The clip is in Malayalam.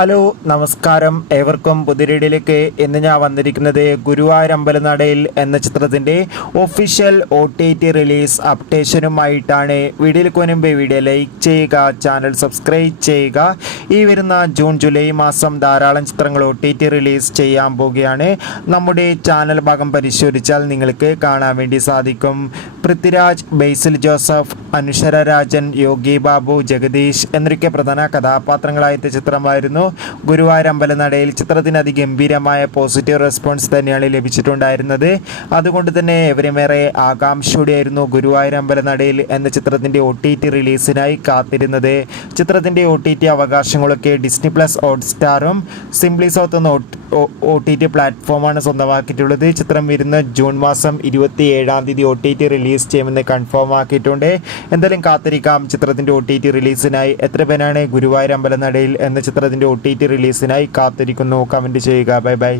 ഹലോ നമസ്കാരം, ഏവർക്കും പുതിരീടിലേക്ക് ഇന്ന് ഞാൻ വന്നിരിക്കുന്നത് ഗുരുവായൂർ അമ്പലനടയിൽ എന്ന ചിത്രത്തിൻ്റെ ഒഫീഷ്യൽ OTT റിലീസ് അപ്ഡേഷനുമായിട്ടാണ്. വീഡിയോയിലേക്ക് മുൻപ് വീഡിയോ ലൈക്ക് ചെയ്യുക, ചാനൽ സബ്സ്ക്രൈബ് ചെയ്യുക. ഈ വരുന്ന ജൂൺ ജൂലൈ മാസം ധാരാളം ചിത്രങ്ങൾ OTT റിലീസ് ചെയ്യാൻ പോവുകയാണ്. നമ്മുടെ ചാനൽ ഭാഗം പരിശോധിച്ചാൽ നിങ്ങൾക്ക് കാണാൻ വേണ്ടി സാധിക്കും. പൃഥ്വിരാജ്, ബേസിൽ ജോസഫ്, അനുഷര രാജൻ, യോഗി ബാബു, ജഗദീഷ് എന്നൊക്കെ പ്രധാന കഥാപാത്രങ്ങളായ ചിത്രമായിരുന്നു ഗുരുവായൂർ അമ്പലനടയിൽ. ചിത്രത്തിന് അതിഗംഭീരമായ പോസിറ്റീവ് റെസ്പോൺസ് തന്നെയാണ് ലഭിച്ചിട്ടുണ്ടായിരുന്നത്. അതുകൊണ്ട് തന്നെ എവരുമേറെ ആകാംക്ഷയോടെയായിരുന്നു ഗുരുവായൂർ അമ്പലനടയിൽ എന്ന ചിത്രത്തിൻ്റെ OTT റിലീസിനായി കാത്തിരുന്നത്. ചിത്രത്തിൻ്റെ OTT അവകാശങ്ങളൊക്കെ ഡിസ്നി പ്ലസ് ഹോട്ട്സ്റ്റാറും സിംപ്ലി സൗത്ത് എന്ന OTT പ്ലാറ്റ്ഫോമാണ് സ്വന്തമാക്കിയിട്ടുള്ളത്. ചിത്രം വരുന്ന ജൂൺ മാസം 27-ാം തീയതി OTT റിലീസ് ചെയ്യുമെന്ന് കൺഫേം ആക്കിയിട്ടുണ്ട്. എന്തായാലും കാത്തിരിക്കാം ചിത്രത്തിൻ്റെ OTT റിലീസിനായി. എത്ര പേരാണ് ഗുരുവായൂർ അമ്പലനടയിൽ എന്ന ചിത്രത്തിൻ്റെ OTT റിലീസിനായി കാത്തിരിക്കുന്നു? കമൻറ്റ് ചെയ്യുക. Bye bye.